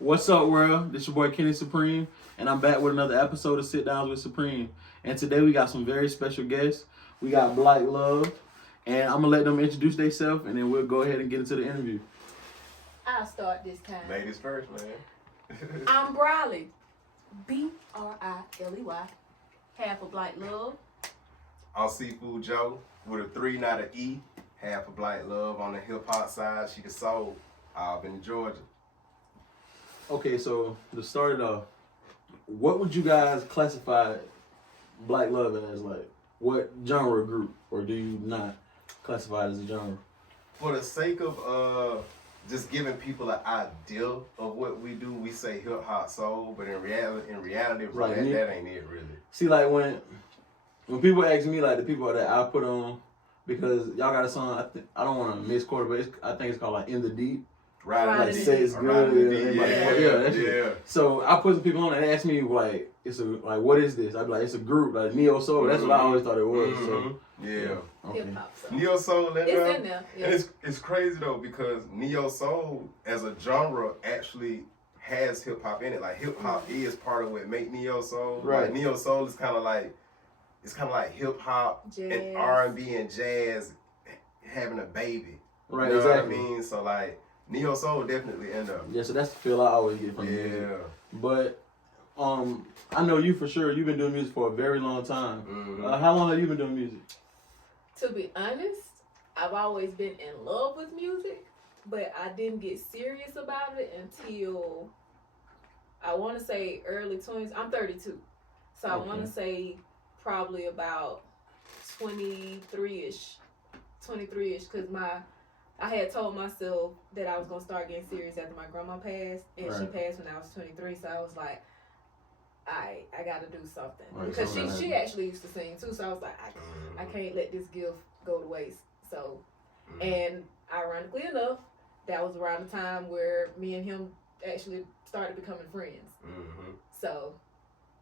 What's up, world? This your boy Kenny Supreme, and I'm back with another episode of Sit Downs with Supreme. And today we got some very special guests. We got Black Love, and I'm gonna let them introduce themselves, and then we'll go ahead and get into the interview. I'll start this time. Ladies first, man. I'm Briley, Briley, half of Black Love. I'm Seafood Joe with a 3, not an E. Half of Black Love on the hip hop side. She the soul. I've been in Georgia. Okay, so to start it off, what would you guys classify Black Love as? Like, what genre group, or do you not classify it as a genre? For the sake of just giving people an idea of what we do, we say hip hop soul, but in reality, bro, Right, that ain't it really. See, like when people ask me, like the people that I put on, because y'all got a song, I don't want to misquote it, but I think it's called like In the Deep. Right, Like say it's good. Yeah. So I put some people on and they ask me like what is this? I'd be like, it's a group, like Neo Soul. That's what I always thought it was. So Yeah. okay. Hip hop. So. Neo Soul, It's in there. Yeah. And it's crazy though, because Neo Soul as a genre actually has hip hop in it. Like hip hop is part of what make Neo Soul. Right. Like Neo Soul is kind of like hip hop and R&B and jazz having a baby. Right, you know exactly. what I mean? So like Neo Soul definitely in there. Yeah, so that's the feel I always get from the music. Yeah. But I know you for sure. You've been doing music for a very long time. Mhm. How long have you been doing music? To be honest, I've always been in love with music, but I didn't get serious about it until I want to say early 20s. I'm 32, so I want to say probably about 23ish, because I had told myself that I was gonna start getting serious after my grandma passed, and she passed when I was 23. So I was like, I gotta do something, because she actually used to sing too. So I was like, I can't let this gift go to waste. So, and ironically enough, that was around the time where me and him actually started becoming friends. So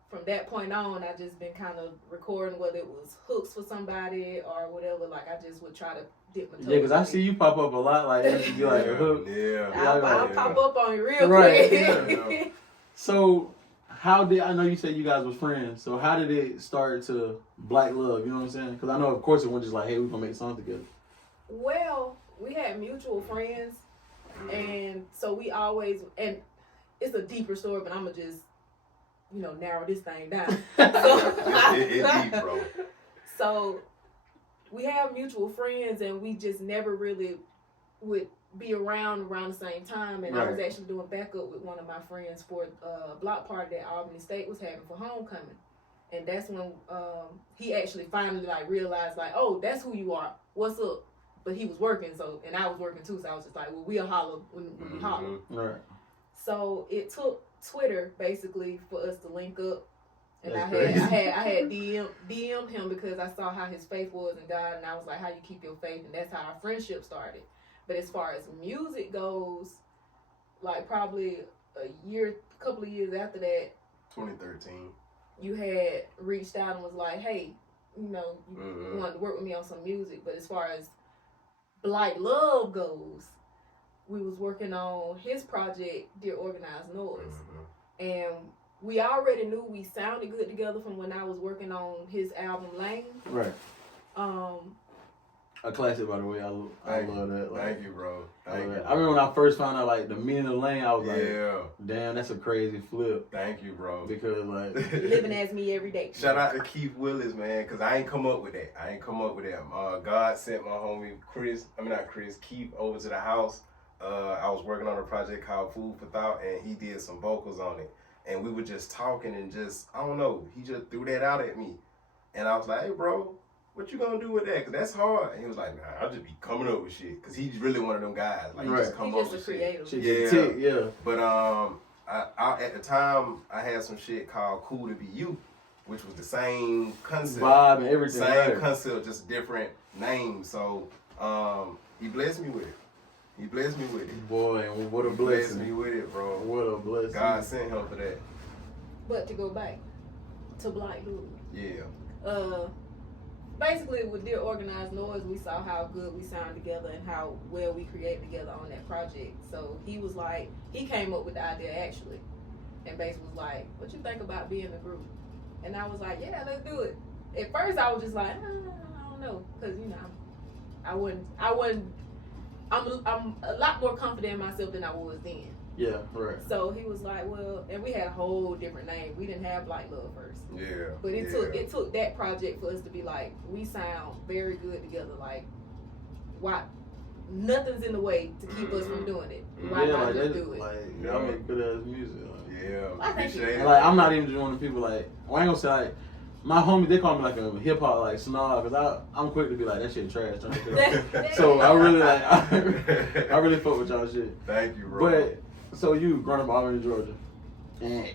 from that point on, I just been kind of recording, whether it was hooks for somebody or whatever. Like I just would try to dip my toes. Yeah, because I see you pop up a lot. Like you like a hook. Yeah. I'll pop up on you real Right. quick. Yeah. So how did I know you said you guys was friends? So how did it start to Black Love? You know what I'm saying? Because I know, of course, it wasn't just like, hey, we're gonna make songs together. Well, we had mutual friends, and so we always, and it's a deeper story, but I'm gonna just, narrow this thing down. It's deep, bro. So we have mutual friends, and we just never really would be around the same time. And I was actually doing backup with one of my friends for a block party that Albany State was having for homecoming. And that's when he actually finally realized oh, that's who you are. What's up? But he was working, and I was working too, so I was just like, well, we'll holler when we holler. Right. So it took Twitter basically for us to link up. And That's I had DM'd him because I saw how his faith was in God, and I was like, how you keep your faith, and that's how our friendship started. But as far as music goes, probably a couple of years after that, 2013. you had reached out and was like, hey, you wanted to work with me on some music. But as far as Black Love goes, we was working on his project, Dear Organized Noise. And we already knew we sounded good together from when I was working on his album Lane. Right. A classic, by the way. I love that. Thank you, bro. I remember when I first found out the meaning of Lane, I was like, yeah. Damn, that's a crazy flip. Thank you, bro. Because living as me every day. Shout out to Keith Willis, man, because I ain't come up with that. God sent my homie Keith over to the house. I was working on a project called Food for Thought, and he did some vocals on it. And we were just talking and I don't know, he just threw that out at me. And I was like, hey, bro, what you gonna do with that? Because that's hard. And he was like, nah, I'll just be coming up with shit. Because he's really one of them guys. He just come up with shit. Yeah. But I at the time, I had some shit called Cool to Be You, which was the same concept. Vibe and everything. Same concept, just different names. So he blessed me with it. Boy, what a blessing. Blessed me with it, bro. What a blessing. God sent him for that. But to go back to Black Love. Yeah. basically with Dear Organized Noise, we saw how good we sound together and how well we create together on that project. So he was like, he came up with the idea actually, and basically was like, "What you think about being a group?" And I was like, "Yeah, let's do it." At first, I was just like, I don't know, because you know, I'm a lot more confident in myself than I was then. Yeah, right. So he was like, well, and we had a whole different name. We didn't have Black Love first. Yeah. But it took that project for us to be like, we sound very good together. Like, why? Nothing's in the way to keep us from doing it. Why not just do it? Like, y'all make good ass music. Yeah. I think Appreciate it. Like, I'm not even one of the people like, well, I ain't gonna say like, my homies, they call me like a hip hop like snob, because I'm quick to be like, that shit trash. Turn that shit off. So I really like, I really fuck with y'all shit. Thank you, bro. But so you growing up Albany, Georgia, and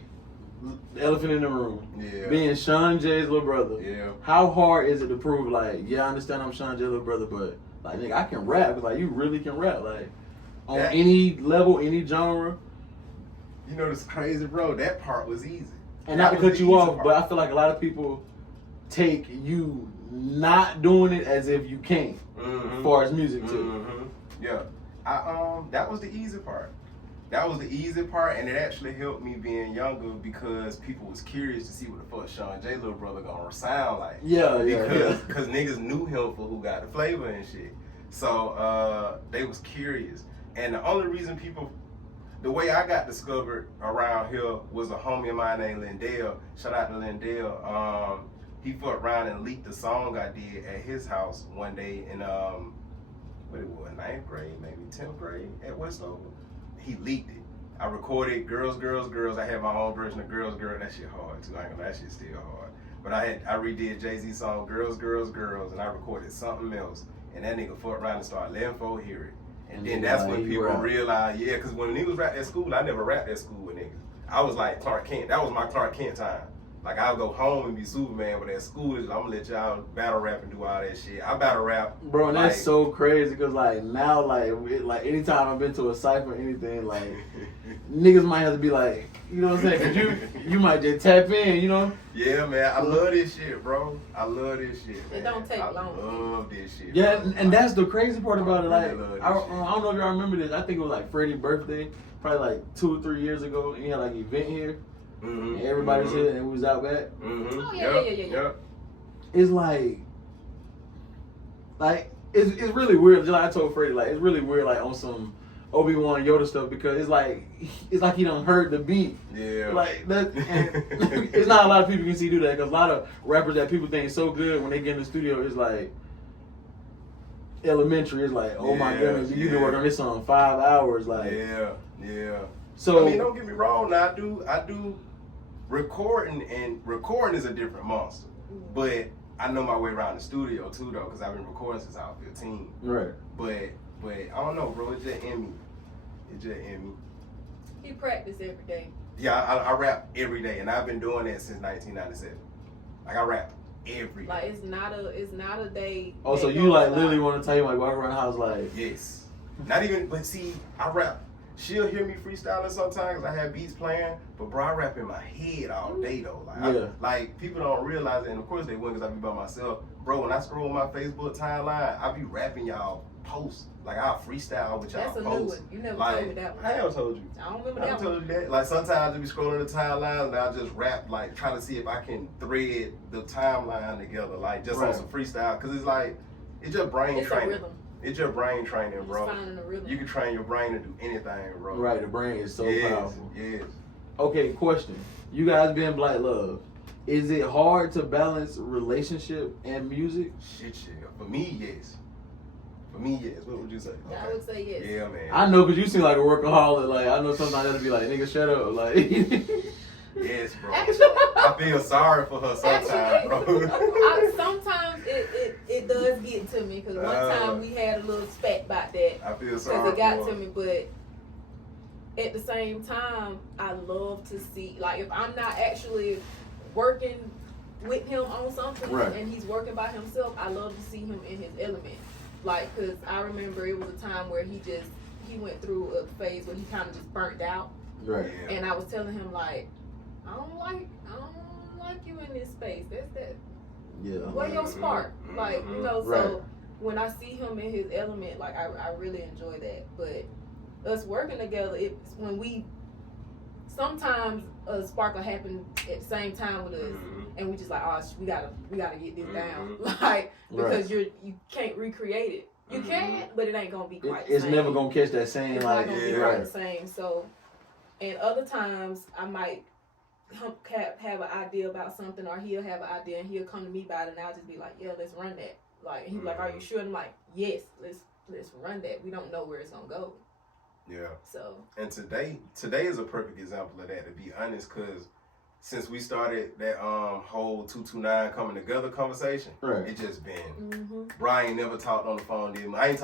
the elephant in the room, being Sean Jay's little brother. Yeah. How hard is it to prove like, yeah, I understand I'm Sean Jay's little brother, but like, nigga, I can rap. But like, you really can rap, like on any level, any genre. You know, it's crazy, bro. That part was easy. And not to cut you off, but I feel like a lot of people take you not doing it as if you can't, as far as music too. Yeah, that was the easy part. That was the easy part, and it actually helped me being younger because people was curious to see what the fuck Sean J little brother gonna sound like. Because niggas knew him for Who Got the Flavor and shit. So they was curious, and the only reason people. The way I got discovered around here was a homie of mine named Lindell. Shout out to Lindell. He fucked around and leaked the song I did at his house one day in what it was, 9th grade, maybe 10th grade at Westover. He leaked it. I recorded Girls, Girls, Girls. I had my own version of Girls, Girls. That shit hard too. I ain't gonna lie, that shit still hard. But I redid Jay-Z song Girls, Girls, Girls, and I recorded something else. And that nigga fucked around and started letting folk hear it. And then that's when people realized, because when niggas rapped at school, I never rapped at school with niggas. I was like Clark Kent. That was my Clark Kent time. Like, I'll go home and be Superman, but at school, I'm gonna let y'all battle rap and do all that shit. I battle rap. Bro, and that's so crazy, because, like, now, like, anytime I've been to a cypher or anything, like, niggas might have to be like, you know what I'm saying? Because you might just tap in, you know? Yeah, man. I love this shit, bro. I love this shit, man. It don't take long. I love this shit. Yeah, bro. and that's the crazy part about it. Like, really I don't know if y'all remember this. I think it was, like, Freddie's birthday, probably, like, 2 or 3 years ago, and he had, like, an event here. And everybody was here and we was out back. Oh yeah. It's like it's really weird. Just like I told Freddie, like, it's really weird, like, on some Obi-Wan Yoda stuff, because it's like he done heard the beat. Yeah. Like that. And it's not a lot of people can see do that, because a lot of rappers that people think is so good when they get in the studio, it's like elementary. It's like, oh my goodness, you been working on this song 5 hours, like. Yeah. So I mean, don't get me wrong. Now, I do recording, and recording is a different monster. But I know my way around the studio too, though, because I've been recording since I was 15. Right. But I don't know, bro. It's just in me. He practiced every day. Yeah, I rap every day, and I've been doing that since 1997. Like, I rap every day. Like, it's not a day. Oh, so you like literally want to tell you like walk around the house like? Yes. Not even, but see, I rap. She'll hear me freestyling sometimes. I have beats playing, but bro, I rap in my head all day though. Like, people don't realize it, and of course they wouldn't, because I be by myself. Bro, when I scroll my Facebook timeline, I be rapping y'all posts. Like, I'll freestyle with y'all posts. That's a new one. You never told me that one. I never told you. I don't remember that one. told you that. Like, sometimes I be scrolling the timeline and I'll just rap, like, trying to see if I can thread the timeline together, like, just on some freestyle. Because it's like, it's just brain training. A rhythm. It's your brain training, bro. Just finding a rhythm. You can train your brain to do anything, bro. Right, the brain is so powerful. Yes. Okay, question. You guys being Black Love, is it hard to balance relationship and music? Shit. For me, yes. What would you say? Okay. I would say yes. Yeah, man. I know, because you seem like a workaholic. Like, I know sometimes that'll be like, nigga, shut up. Like. Yes, bro. I feel sorry for her sometimes, bro. Sometimes it does get to me, because one time we had a little spat about that. I feel sorry because it got to me, but at the same time, I love to see, like, if I'm not actually working with him on something and he's working by himself, I love to see him in his element. Like, because I remember it was a time where he went through a phase where he kind of just burnt out. Right. Yeah. And I was telling him, like, I don't like you in this space. That's that. Where your spark? Like, you know, so Right. when I see him in his element, like I really enjoy that. But us working together, it's when we sometimes a spark will happen at the same time with us, and we just like, oh, we gotta get this down, like because you can't recreate it. You can, but it ain't gonna be quite. It's the same. never gonna catch that same It's like not gonna be quite the same. So, and other times I might have an idea about something, or he'll have an idea and he'll come to me about it, and I'll just be like, yeah, let's run that. Like he's like, are you sure? And I'm like, yes, let's run that. We don't know where it's gonna go. Yeah. So. And today is a perfect example of that, to be honest, because since we started that whole 229 coming together conversation, it just been Brian never talked on the phone. I ain't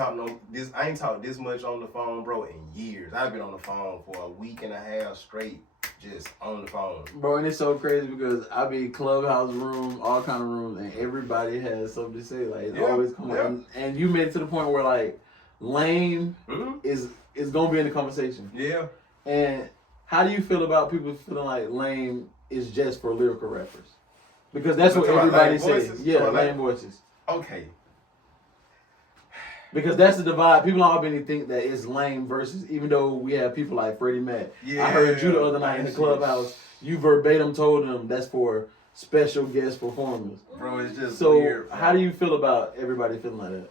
talked this much on the phone, bro, in years. I've been on the phone for a week and a half straight, just on the phone. Bro, and it's so crazy because I be clubhouse room, all kind of rooms, and everybody has something to say. Like it's always coming, and you made it to the point where like Lane is gonna be in the conversation. Yeah. And how do you feel about people feeling like Lane is just for lyrical rappers? Because that's what everybody says. Yeah, Lane voices. Okay. Because that's the divide. People already think that it's Lane versus, even though we have people like Freddie Mac. Yeah, I heard you the other night in the clubhouse. You verbatim told them that's for special guest performers. Bro, it's just so weird. How do you feel about everybody feeling like that?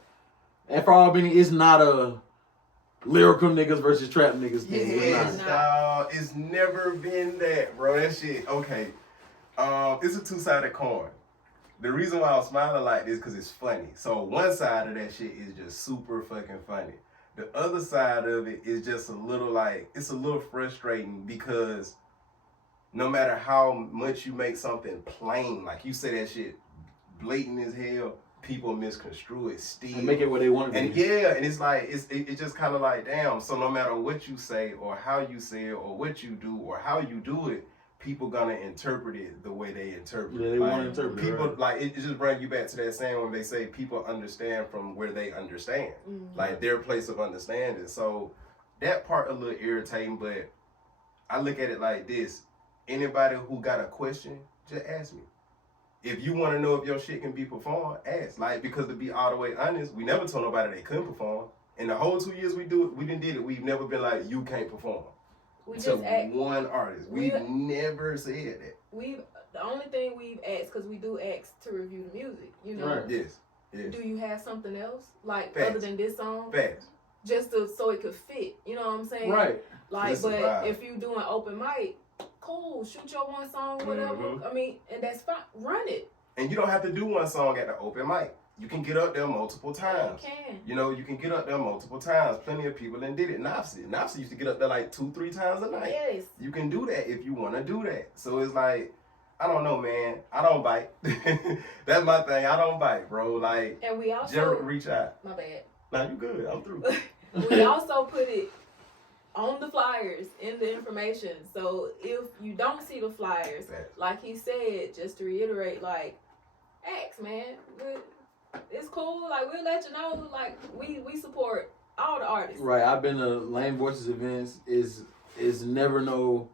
And for all being, it's not a lyrical niggas versus trap niggas thing. It's never been that, bro. That shit, okay. It's a two-sided coin. The reason why I'm smiling like this because it's funny. So one side of that shit is just super fucking funny. The other side of it is just a little frustrating because no matter how much you make something plain, like you say that shit blatant as hell, people misconstrue it still. And make it what they want to be. And yeah, and it's like, it's just kind of like, damn, so no matter what you say or how you say it or what you do or how you do it, people gonna interpret it the way they interpret it. Yeah, they want to interpret it. People, like, it just brings you back to that saying when they say people understand from where they understand. Like, their place of understanding. So, that part a little irritating, but I look at it like this. Anybody who got a question, just ask me. If you want to know if your shit can be performed, ask. Like, because to be all the way honest, we never told nobody they couldn't perform. In the whole 2 years we did it, we've never been like, you can't perform. We to one artist. We've never said that. The only thing we've asked, because we do ask to review the music, you know. Right. Yes. Do you have something else, like Facts. other than this song? Facts. Just so it could fit. You know what I'm saying? Right. Like, but if you doing open mic, cool, shoot your one song, whatever. I mean, and that's fine. Run it. And you don't have to do one song at the open mic. You can get up there multiple times. You can. You know, you can get up there multiple times. Plenty of people done did it. Nopsy used to get up there like 2-3 times a night. Yes. You can do that if you want to do that. So it's like, I don't know, man. I don't bite. That's my thing. I don't bite, bro. Like, and we also Gerald, reach out. My bad. Nah, you good. I'm through. We also put it on the flyers in the information. So if you don't see the flyers, like he said, just to reiterate, like, ask, man. It's cool. Like, we'll let you know. Like, we support all the artists. Right. I've been to Lane Voices events. Is never no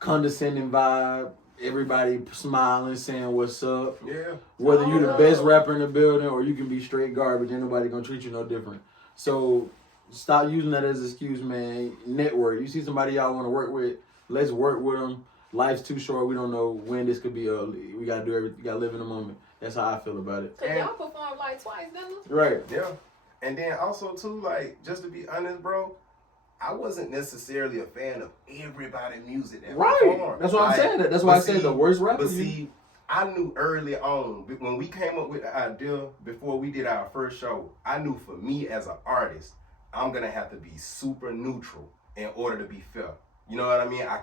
condescending vibe. Everybody smiling, saying what's up. Yeah. Whether you the best rapper in the building or you can be straight garbage, ain't nobody gonna treat you no different. So stop using that as an excuse, man. Network. You see somebody y'all want to work with, let's work with them. Life's too short. We don't know when this could be. We gotta do everything. We gotta live in the moment. That's how I feel about it. Cause y'all performed like twice, didn't you? Right. Yeah. And then also too, like, just to be honest, bro, I wasn't necessarily a fan of everybody's music that performed. That's what I'm saying. That's why I said the worst rapper. But see, I knew early on when we came up with the idea before we did our first show. I knew for me as an artist, I'm gonna have to be super neutral in order to be fair. You know what I mean? I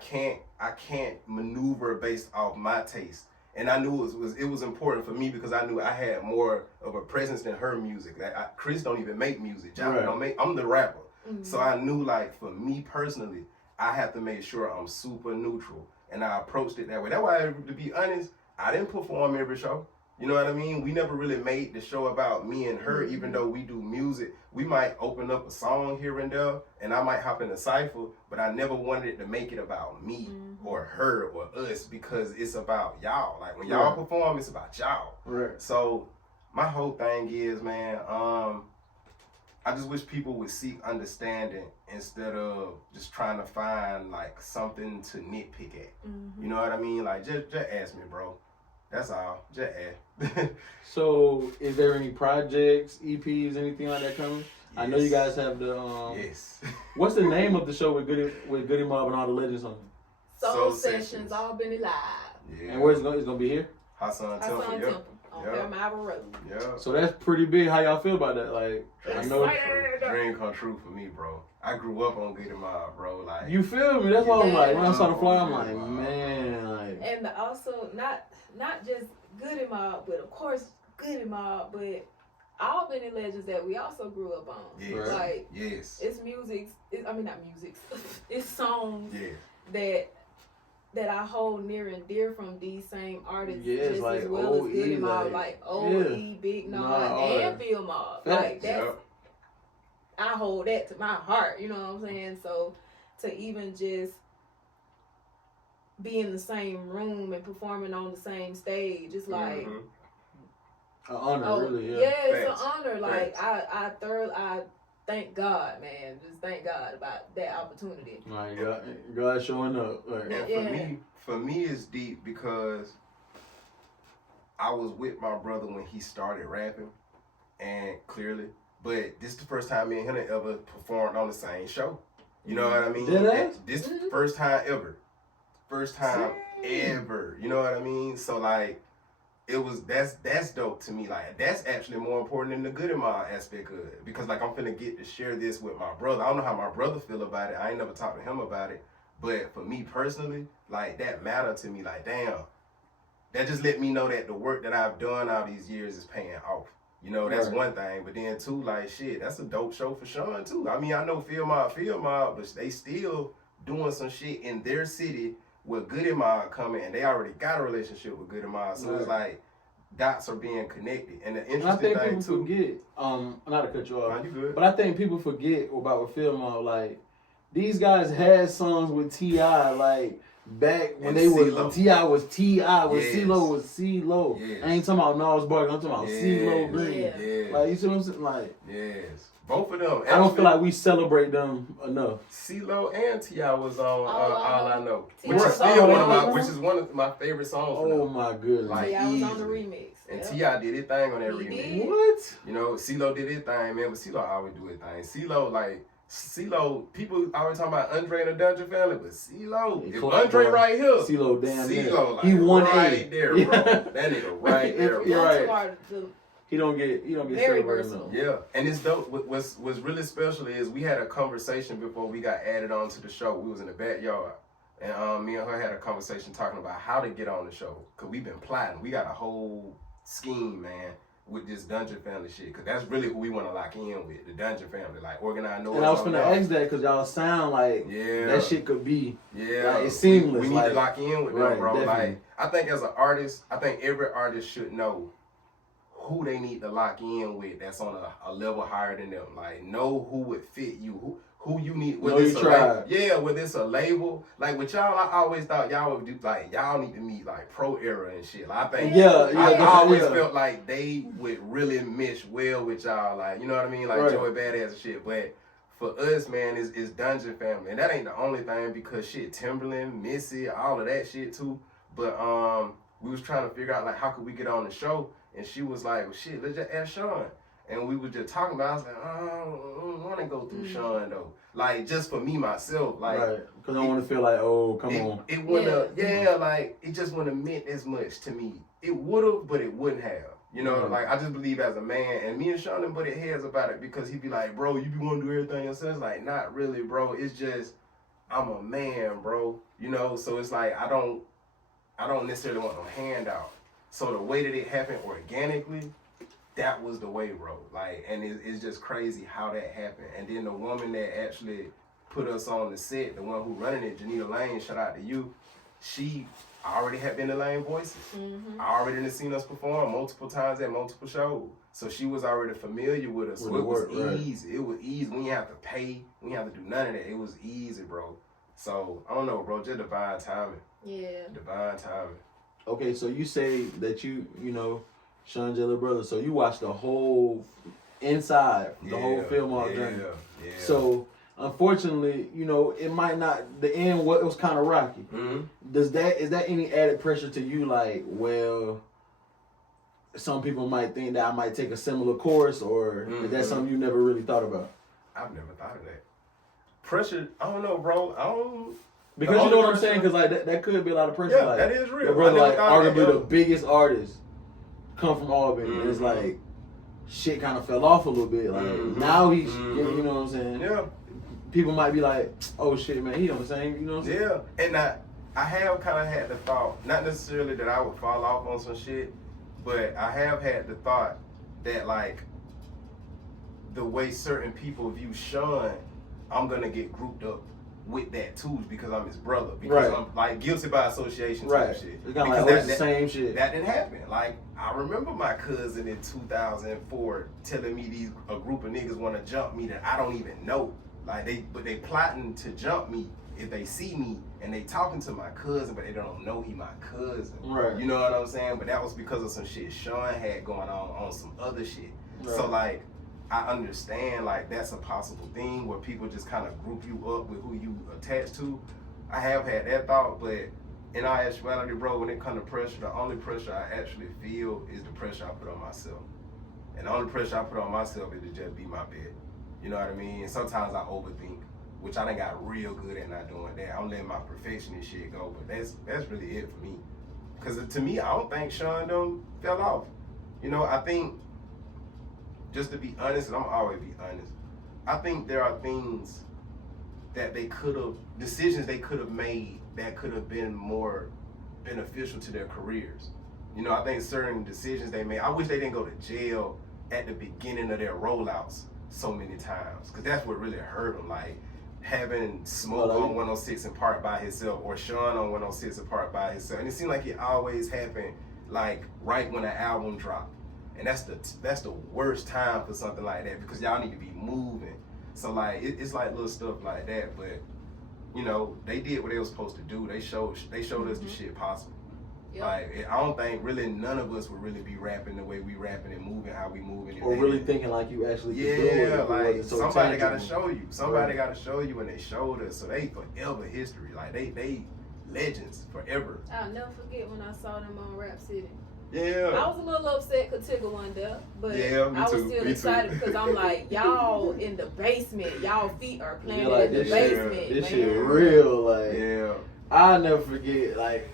can't maneuver based off my taste. And I knew it was important for me because I knew I had more of a presence than her music. Like Chris don't even make music. John don't make. I'm the rapper. Mm-hmm. So I knew, like, for me personally, I have to make sure I'm super neutral. And I approached it that way. That's why, to be honest, I didn't perform every show. You know what I mean? We never really made the show about me and her, even though we do music. We might open up a song here and there, and I might hop in a cypher, but I never wanted it to make it about me or her or us, because it's about y'all. Like, when y'all perform, it's about y'all. Right. So my whole thing is, man, I just wish people would seek understanding instead of just trying to find like something to nitpick at. You know what I mean? Like, just ask me, bro. That's all. Just ask. So, is there any projects, EPs, anything like that coming? Yes. I know you guys have the. Yes. What's the name of the show with Goody Mob and all the legends on it? Soul Sessions, Albany Live. Yeah. And where's it's gonna be here? Hassan Temple. On Fairmount Road. Yeah. So that's pretty big. How y'all feel about that? Like, I know dream come true for me, bro. I grew up on Goody Mob, bro. Like, you feel me? That's why I'm like, when I saw the flyer, I'm like, man, like. And also not just Goody Mob, but of course Goody Mob, but Albany legends that we also grew up on. Yes. Like, yes. It's music. I mean, not music. It's songs yeah. that I hold near and dear from these same artists, yes, just like as well as Goody Mob, like O.E., Big Nod, and Phil Mob. Like, that's, I hold that to my heart, you know what I'm saying? So, to even just be in the same room and performing on the same stage, it's like Mm-hmm. an honor, really. Yeah, it's an honor. Like, I thank God, man. Just thank God about that opportunity. Like, God showing up. Like, and for me, it's deep because I was with my brother when he started rapping, and clearly, but this is the first time me and him had ever performed on the same show. You know what I mean? This first time ever. First time ever. You know what I mean? So, like, that's dope to me. Like, that's actually more important than the Goody Mob aspect of it, because, like, I'm finna get to share this with my brother. I don't know how my brother feel about it. I ain't never talked to him about it, but for me personally, like, that mattered to me. Like, damn, that just let me know that the work that I've done all these years is paying off. You know, that's one thing. But then too, like, shit, that's a dope show for Sean too. I mean, I know Phil Mob, but they still doing some shit in their city with Goody Mob coming, and they already got a relationship with Goody Mob. So it's like dots are being connected. And the interesting thing people too, forget, not to cut you off, you good. But I think people forget about with Phil Mob, like, these guys had songs with T.I. like back when when T.I. was T.I. when CeeLo was CeeLo. Yes. I ain't talking about Nas Barkley, I'm talking about CeeLo Green. Yes. Like, you see what I'm saying? Like, yes. Both of them. I don't feel like we celebrate them enough. CeeLo and T.I. was on All I Know, which is still which is one of my favorite songs. Oh my goodness! Like, T.I. was on the remix, and T.I. did his thing on that remix. Did. What? You know, CeeLo did his thing, man. But CeeLo always do his thing. CeeLo, people always talking about Andre and the Dungeon Family, but CeeLo, if Andre right here, CeeLo, damn, CeeLo, like, he won right there, bro. That nigga right there. You're right. He don't get very versatile. Yeah, and it's dope. What's really special is we had a conversation before we got added on to the show. We was in the backyard, and me and her had a conversation talking about how to get on the show, cause we've been plotting. We got a whole scheme, man, with this Dungeon Family shit, cause that's really who we want to lock in with, the Dungeon Family, like organized noise. And I was gonna ask that because y'all sound like that shit could be like, it's seamless. We need to lock in with them, bro. Definitely. Like, I think as an artist, I think every artist should know who they need to lock in with that's on a level higher than them. Like, know who would fit you, who you need. Whether it's whether it's a label. Like with y'all, I always thought y'all would do, like, y'all need to meet like Pro Era and shit. Like, I think I always felt like they would really mesh well with y'all. Like, you know what I mean? Like Joey Badass and shit. But for us, man, it's Dungeon Family. And that ain't the only thing, because shit, Timberland, Missy, all of that shit too. But we was trying to figure out, like, how could we get on the show? And she was like, well, shit, let's just ask Sean. And we were just talking about it. I was like, I don't want to go through Sean, though. Like, just for me, myself. Like, because I don't want to feel like, oh, come on. It wouldn't have, like, it just wouldn't have meant as much to me. It would have, but it wouldn't have. You know, like, I just believe as a man, and me and Sean done butted heads about it, because he'd be like, bro, you be wanting to do everything yourself. It's like, not really, bro. It's just, I'm a man, bro. You know, so it's like, I don't necessarily want no handout. So the way that it happened organically, that was the way, bro. Like, and it's just crazy how that happened. And then the woman that actually put us on the set, the one who running it, Janita Lane, shout out to you. I already had been the Lane Voices. I already done seen us perform multiple times at multiple shows. So she was already familiar with us. So it was easy. It was easy. We didn't have to pay. We didn't have to do none of that. It was easy, bro. So, I don't know, bro. Just divine timing. Yeah. Divine timing. Okay, so you say that you know, Sean J. Little brother, so you watched the whole inside, the whole film all journey. Yeah. So, unfortunately, you know, it might not, the end, it was kind of rocky. Is that any added pressure to you, like, well, some people might think that I might take a similar course, or is that something you never really thought about? I've never thought of that. Pressure, I don't know, bro. Because you know what I'm saying? Because like that could be a lot of pressure. Yeah, like, that is real. Your brother, like, arguably the biggest artists come from Albany. And it's like, shit kind of fell off a little bit. Like, now he's, you know what I'm saying? Yeah. People might be like, oh shit, man, he on the same, you know what I'm saying? Yeah, and I have kind of had the thought, not necessarily that I would fall off on some shit, but I have had the thought that, like, the way certain people view Sean, I'm going to get grouped up with that too because I'm his brother. Because I'm, like, guilty by association type shit. It's kind of like, the same shit. That didn't happen. Like, I remember my cousin in 2004 telling me a group of niggas want to jump me that I don't even know. Like, they plotting to jump me if they see me, and they talking to my cousin, but they don't know he my cousin. Right. You know what I'm saying? But that was because of some shit Sean had going on some other shit. Right. So, like, I understand, like, that's a possible thing where people just kind of group you up with who you attached to. I have had that thought, but in all actuality, bro, when it comes to pressure, the only pressure I actually feel is the pressure I put on myself. And the only pressure I put on myself is to just be my best. You know what I mean? And sometimes I overthink, which I done got real good at not doing that. I'm letting my perfectionist shit go, but that's really it for me. Because to me, I don't think Sean done fell off. You know, I think, just to be honest, and I'm always be honest, I think there are things that decisions they could have made that could have been more beneficial to their careers. You know, I think certain decisions they made, I wish they didn't go to jail at the beginning of their rollouts so many times, because that's what really hurt them. Like, having Smoke on 106 in Park by himself, or Sean on 106 in Park by himself. And it seemed like it always happened, like, right when an album dropped. And that's the worst time for something like that, because y'all need to be moving. So, like, it's like little stuff like that. But, you know, they did what they were supposed to do. They showed us the shit possible. Yep. Like, I don't think really none of us would really be rapping the way we rapping and moving how we moving. Or really thinking like you actually could do it. Yeah, like, so somebody got to show you. Somebody got to show you, and they showed us. So they forever history. Like, they legends forever. I'll never forget when I saw them on Rap City. Yeah. I was a little upset because Tigger wasn't there, but yeah, I was still excited because I'm like, y'all in the basement, y'all feet are planted like, in the basement. This shit real, like. Yeah. I'll never forget, like,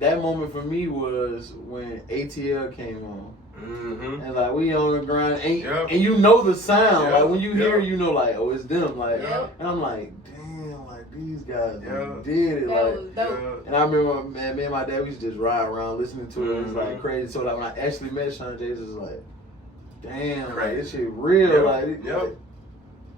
that moment for me was when ATL came on. And like, we on the grind, and you know the sound. Like, when you hear it, you know, like, oh, it's them. Like, and I'm like, damn, like, these guys did it. Like, and I remember, man, me and my dad, we used to just ride around listening to it. It's like crazy. So like, when I actually met Sean J, it was like, damn, like, this shit real. Like,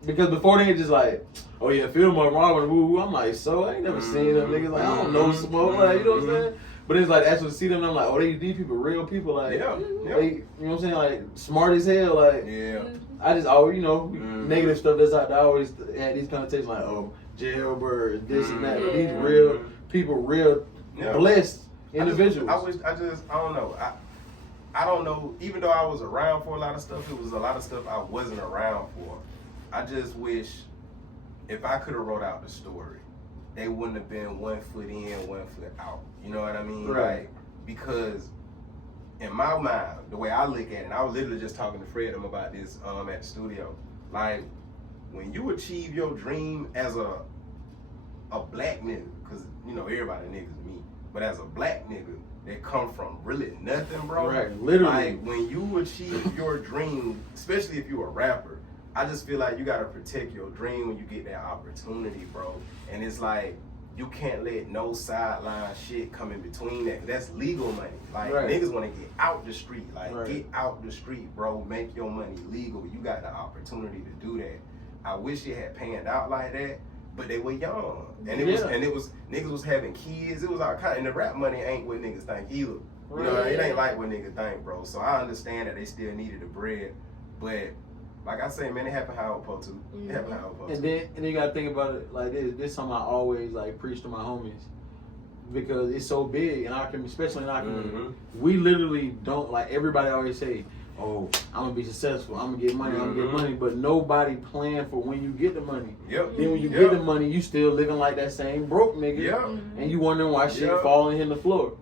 because before they just like, oh yeah, film on Robin, woo. I'm like, so I ain't never seen them niggas. Like, I don't know Smoke. Like, you know what I'm saying? But it's like, actually see them, I'm like, oh, these people, real people, like, they, you know what I'm saying, like, smart as hell, like, I just always, you know, negative stuff that's out there, I always had these connotations, like, oh, jailbird, this and that, but these real people, real blessed individuals. I don't know, I don't know, even though I was around for a lot of stuff, it was a lot of stuff I wasn't around for. I just wish, if I could have wrote out the story, they wouldn't have been 1 foot in, 1 foot out. You know what I mean? Right. Like, because in my mind, the way I look at it, and I was literally just talking to Fred about this at the studio. Like, when you achieve your dream as a black nigga, because, you know, everybody niggas me, but as a black nigga that come from really nothing, bro. Right, literally. Like, when you achieve your dream, especially if you're a rapper, I just feel like you gotta protect your dream when you get that opportunity, bro. And it's like, you can't let no sideline shit come in between that. That's legal money. Like, niggas wanna get out the street. Like, get out the street, bro. Make your money legal. You got the opportunity to do that. I wish it had panned out like that, but they were young, and it was niggas was having kids. It was all kind, and the rap money ain't what niggas think either. You know, it ain't like what niggas think, bro. So I understand that they still needed the bread, but like I say, man, it happened how it supposed to. It happened how it supposed to. And then you gotta think about it like this. This is something I always like preach to my homies because it's so big in our community, especially in our community. We literally don't like. Everybody always say, "Oh, I'm gonna be successful. I'm gonna get money. I'm gonna get money." But nobody plan for when you get the money. Then when you get the money, you still living like that same broke nigga. And you wondering why shit falling in the floor.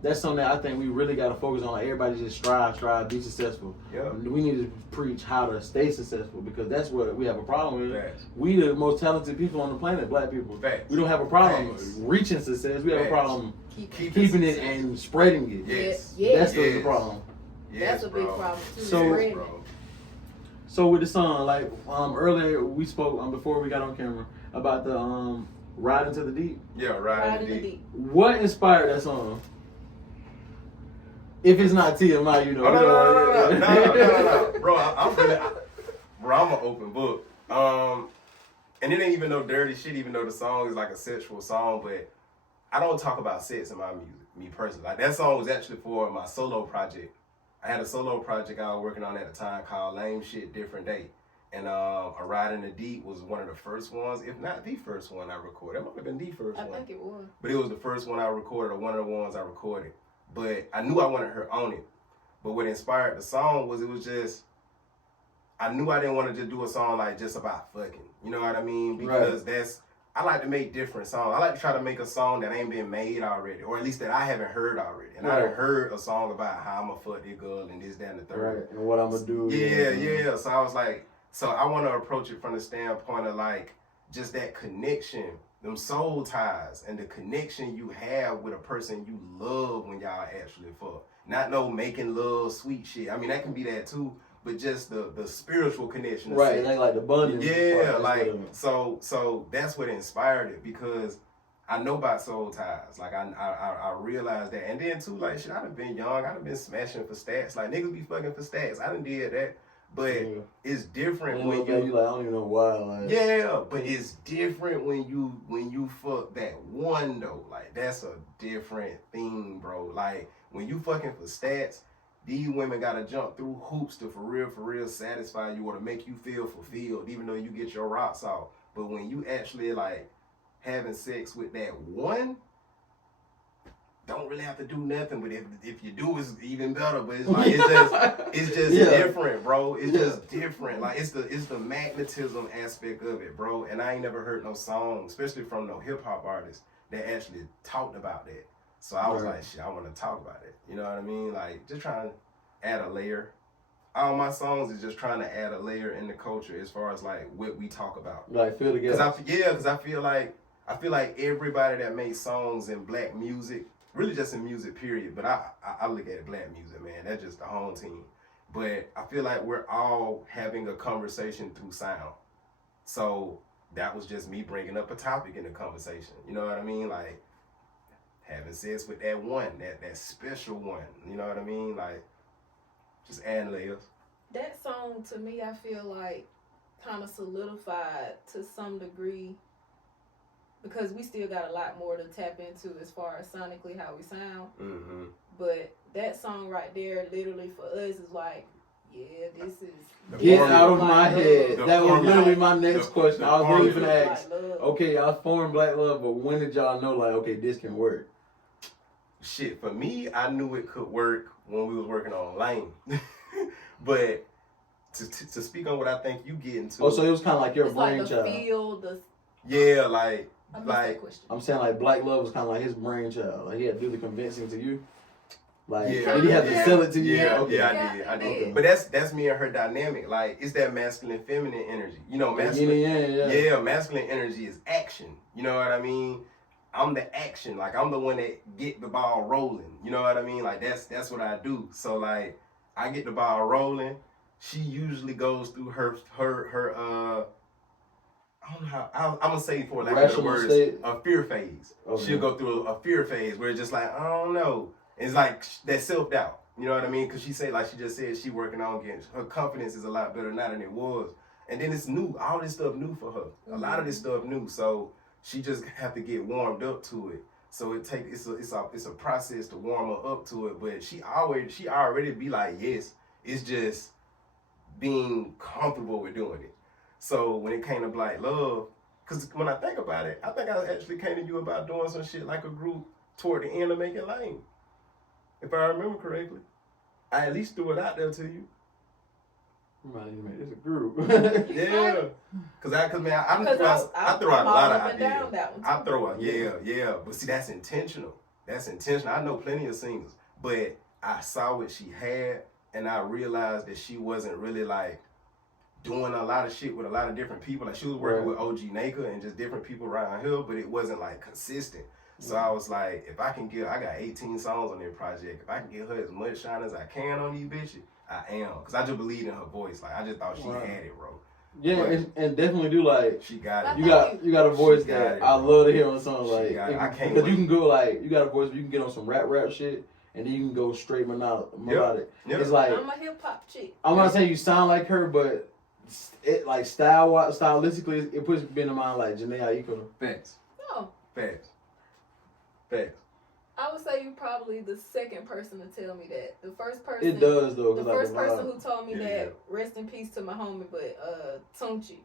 That's something that I think we really gotta focus on. Like everybody just strive, be successful. We need to preach how to stay successful because that's what we have a problem with. We the most talented people on the planet, black people. We don't have a problem reaching success. We have a problem keeping it and spreading it. That's the problem. That's a big problem too. So with the song, like earlier we spoke before we got on camera about the Ride Into the Deep. Ride Into the Deep. What inspired that song? If it's not TMI, you know. No. Bro, I'm an open book. And it ain't even no dirty shit, even though the song is like a sexual song, but I don't talk about sex in my music, me personally. Like that song was actually for my solo project. I had a solo project I was working on at the time called Lame Shit Different Day. And A Ride in the Deep was one of the first ones, if not the first one I recorded. It might have been the first one. I think it was. But it was the first one I recorded, or one of the ones I recorded. But I knew I wanted her on it. But what inspired the song was I knew I didn't want to just do a song like just about fucking. You know what I mean? Because I like to make different songs. I like to try to make a song that ain't been made already, or at least that I haven't heard already. And I done heard a song about how I'm going to fuck this girl and this, that, and the third. And what I'm going to do. Yeah. So I was like, so I want to approach it from the standpoint of like, just that connection, them soul ties, and the connection you have with a person you love when y'all actually fuck. Not no making love, sweet shit. I mean, that can be that too, but just the spiritual connection. Right, it ain't like the bonding. Yeah, like, so that's what inspired it, because I know about soul ties. Like, I realized that. And then too, like, shit, I done been young. I done been smashing for stats. Like, niggas be fucking for stats. I done did that. But it's different when you like, I don't even know why. Like. Yeah, but it's different when you fuck that one though. Like that's a different thing, bro. Like when you fucking for stats, these women gotta jump through hoops to for real satisfy you or to make you feel fulfilled, even though you get your rocks off. But when you actually like having sex with that one, don't really have to do nothing, but if you do, it's even better. But it's like it's just different, bro. It's just different. Like it's the magnetism aspect of it, bro. And I ain't never heard no song, especially from no hip hop artists, that actually talked about that. So I was like, shit, I want to talk about it. You know what I mean? Like just trying to add a layer. All my songs is just trying to add a layer in the culture as far as like what we talk about. Like feel together. Because I feel like everybody that makes songs in black music. Really just in music, period. But I look at black music, man. That's just the home team. But I feel like we're all having a conversation through sound. So that was just me bringing up a topic in the conversation. You know what I mean? Like having sex with that one, that special one. You know what I mean? Like just adding layers. That song, to me, I feel like kind of solidified to some degree, because we still got a lot more to tap into as far as sonically how we sound. Mm-hmm. But that song right there, literally for us, is like, yeah, this is... Get out of my head. That was literally my next question. I was waiting for to ask, okay, y'all formed Black Love, but when did y'all know, like, okay, this can work? Shit, for me, I knew it could work when we was working on Lane. But to speak on what I think you get into... Oh, so it was kind of like your Like brainchild. the feel, Yeah, like I'm saying like Black Love was kind of like his brainchild. Like he had to do the convincing to you. Like did he had to sell it to you. I did. But that's me and her dynamic. Like it's that masculine feminine energy. You know, masculine. Masculine energy is action. You know what I mean? I'm the action. Like I'm the one that get the ball rolling. You know what I mean? Like that's what I do. So like I get the ball rolling. She usually goes through her I don't know how, I'm going to say for lack of better words, a fear phase. Okay. She'll go through a fear phase where it's just like, I don't know. It's like that self-doubt. You know what I mean? Because she just said she working on getting, her confidence is a lot better now than it was. And then it's new. All this stuff new for her. A lot of this stuff new. So she just have to get warmed up to it. So it's a process to warm her up to it. But she already be like, yes. It's just being comfortable with doing it. So when it came to Black Love, because when I think about it, I think I actually came to you about doing some shit like a group toward the end of Make It Lame. If I remember correctly. I at least threw it out there to you. We might need to make this a group. Yeah. Cause I throw out a lot of ideas. I throw out, yeah. But see, that's intentional. I know plenty of singers. But I saw what she had and I realized that she wasn't really like doing a lot of shit with a lot of different people. Like she was working with OG Naka and just different people around here, but it wasn't like consistent. So I was like, if I can I got 18 songs on that project. If I can get her as much shine as I can on these bitches, I am. Because I just believed in her voice. Like, I just thought she had it, bro. Yeah, and definitely do like she got it. You got a voice that I love to hear on songs. Like, I can't because you can go like you got a voice where you can get on some rap shit, and then you can go straight melodic. Yep. It's like I'm a hip hop chick. I'm not saying you sound like her, but it like stylistically, it puts me in mind like Janae Aiko. Facts. No. Facts. I would say you're probably the second person to tell me that. The first person. It does though. The first person who told me that. Rest in peace to my homie, but Tunchi.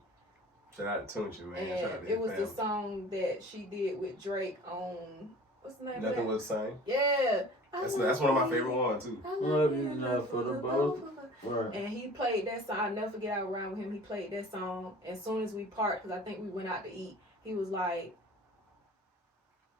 Shout out to Tunchi, man. And it was the song that she did with Drake on what's the name? Nothing Was the Same. Yeah. That's one of my favorite ones too. I love you enough for the both. Right. And he played that song. I'll never forget I was around with him. He played that song. As soon as we parked, because I think we went out to eat, he was like,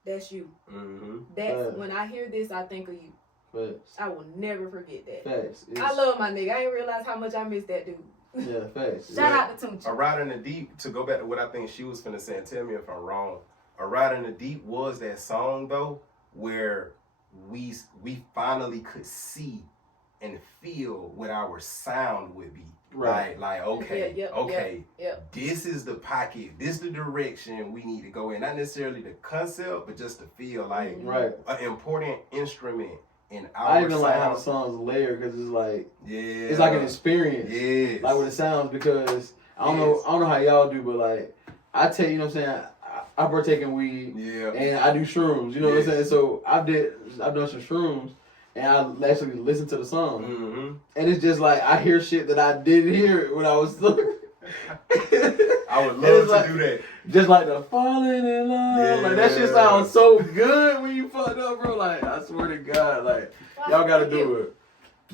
that's you. Mm-hmm. That's when I hear this, I think of you. Facts. I will never forget that. Facts. I love my nigga. I didn't realize how much I miss that dude. Yeah, facts. Shout out to Tunchi. A Ride in the Deep, to go back to what I think she was finna say, and tell me if I'm wrong. A Ride in the Deep was that song though, where we finally could see and feel what our sound would be. Right. Like okay, this is the pocket, this is the direction we need to go in. Not necessarily the concept, but just to feel like an important instrument in our I even sound. like how the songs layer because it's like it's like an experience. Yes. Like when it sounds because I don't know how y'all do, but like I tell you know what I'm saying. I partake in weed and I do shrooms. You know what I'm saying. So I've done some shrooms. And I actually listen to the song, and it's just like I hear shit that I didn't hear when I was looking. I would love to do that. Just like the falling in love, like that shit sounds so good when you fucked up, bro. Like I swear to God, like y'all gotta do it.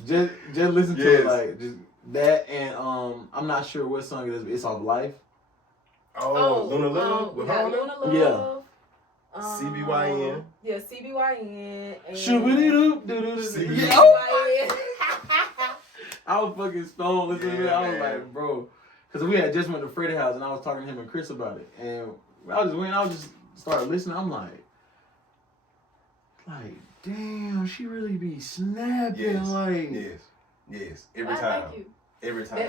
Just listen to it, like just that, and I'm not sure what song it is. But it's off Life. Oh, Luna Love with Luna Love. Yeah. CBYN. Yeah, CBYN. Shoo-ba-dee-doop-doo-doo-doo. Yeah. I was fucking stoned listening to it. I was like, bro. Because we had just went to Freddie's house and I was talking to him and Chris about it. And I just started listening. I'm like, damn, she really be snapping. Yes. Every time. Thank you. Every time.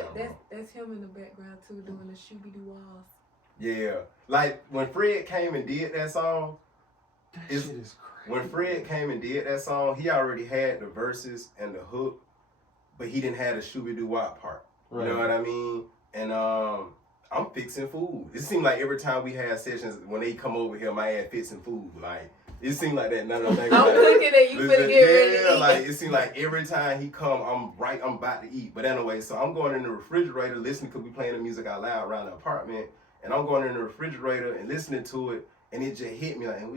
That's him in the background too, doing the shooby-doo-walls. Yeah, like when Fred came and did that song. That shit is crazy. When Fred came and did that song, he already had the verses and the hook, but he didn't have the shooby-doo-wop part. Right. You know what I mean? And I'm fixing food. It seemed like every time we had sessions, when they come over here, my ass fixing food. Like it seemed like that. None of them. I'm looking at you finna get ready to eat. Like it seemed like every time he come, I'm about to eat. But anyway, so I'm going in the refrigerator listening because we playing the music out loud around the apartment. And I'm going in the refrigerator and listening to it, and it just hit me like, and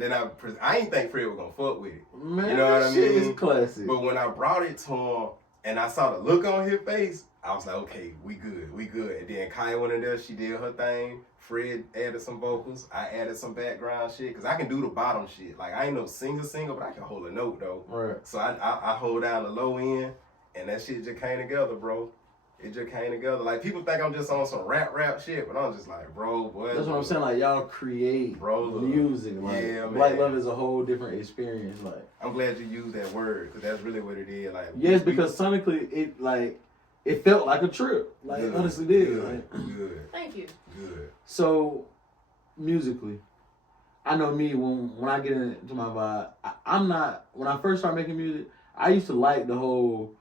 then I ain't think Fred was gonna fuck with it. Man, you know what I mean? Shit is classic. But when I brought it to him and I saw the look on his face, I was like, okay, we good. And then Kaya went in there, she did her thing. Fred added some vocals. I added some background shit because I can do the bottom shit. Like I ain't no singer, but I can hold a note though. Right. So I hold down the low end, and that shit just came together, bro. It just came together. Like, people think I'm just on some rap shit, but I'm just like, bro, boy. That's what I'm saying. Like, y'all create music. Like, Black Love is a whole different experience. Like, I'm glad you used that word, because that's really what it is. Like, yes, because sonically, it felt like a trip. Like, it honestly did. Good. Thank you. Good. So, musically, I know me, when I get into my vibe, I'm not, when I first started making music, I used to like the whole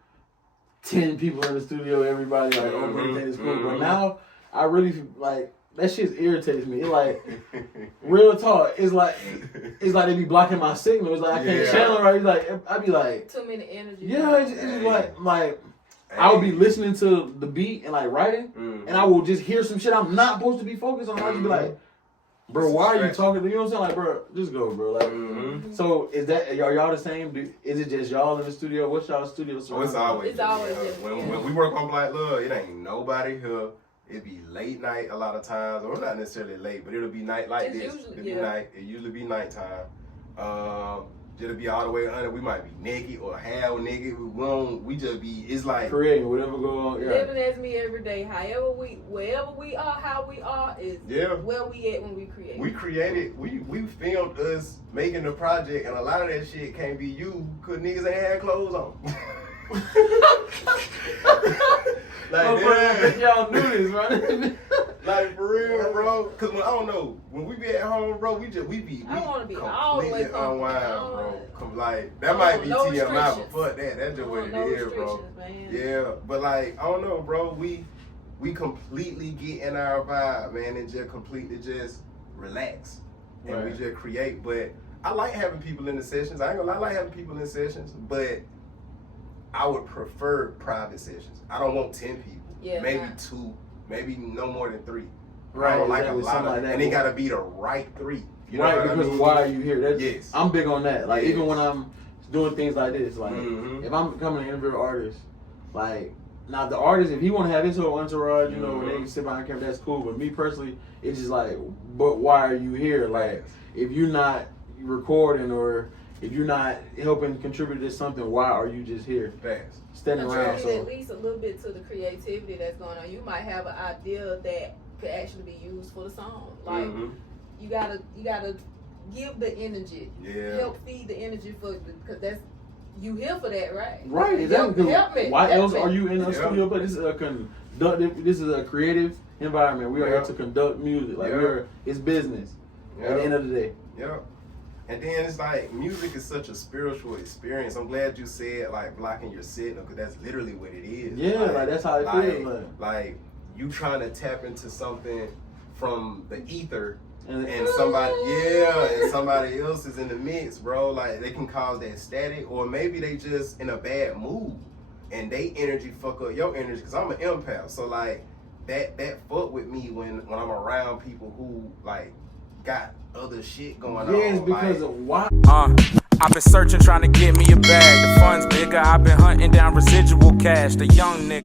10 people in the studio, everybody like, oh, everything is cool. But now I really like that shit irritates me. It like real talk. It's like they be blocking my signal. It's like I can't channel it right. It's like I be like too many energy. Yeah, it's just like I would be listening to the beat and like writing, and I will just hear some shit I'm not supposed to be focused on. I'll just be like, bro, why are you talking? You know what I'm saying? Like, bro, just go, bro. Like, so is that are y'all the same? Is it just y'all in the studio? What's y'all studio? Oh, it's always when we work on Black Love, it ain't nobody here. It be late night a lot of times, or not necessarily late, but it'll be night like this. It'll be night. It usually be nighttime. It'll be all the way under. We might be naked or half naked. We just be. It's like creating whatever go on. Yeah. Living as me every day. Wherever we are, how we are is where we at when we create. We created. We filmed us making the project, and a lot of that shit can't be you because niggas ain't had clothes on. Like, y'all knew this, right? Like for real, bro. Cause when I don't know, when we be at home, bro, we be I want to be all the way unwind, bro. Like that might be TMI, but fuck that. That's just what it is, bro. Man. Yeah, but like I don't know, bro. We completely get in our vibe, man, and just completely just relax and we just create. But I like having people in the sessions. I ain't gonna lie, I like having people in the sessions, but I would prefer private sessions. I don't want 10 people. Yeah, maybe 2, maybe no more than 3. Right. I don't like a lot of, and it gotta be the right 3. You know right, because I mean? Why are you here? That's, yes. I'm big on that. Like even when I'm doing things like this, like if I'm becoming an interview artist, like now the artist, if he want to have his whole entourage, you know, when they sit behind camera, that's cool. But me personally, it's just like, but why are you here? Like if you're not recording or if you're not helping contribute to something, why are you just here? Standing around. So at least a little bit to the creativity that's going on. You might have an idea that could actually be used for the song. Like you gotta give the energy. Yeah. Help feed the energy because that's you here for that, right? Right. Exactly. Why else are you in a studio? But this is a conductive. This is a creative environment. We are here to conduct music. Like it's business. At the end of the day. Yeah. And then it's like music is such a spiritual experience. I'm glad you said like blocking your signal because that's literally what it is. Yeah, like that's how it feels. Like you trying to tap into something from the ether and somebody else is in the mix, bro. Like they can cause that static, or maybe they just in a bad mood and they energy fuck up your energy because I'm an empath. So like that fuck with me when I'm around people who like got other shit going on. Yes, because of why. I've been searching, trying to get me a bag. The fun's bigger. I've been hunting down residual cash. The young nigga.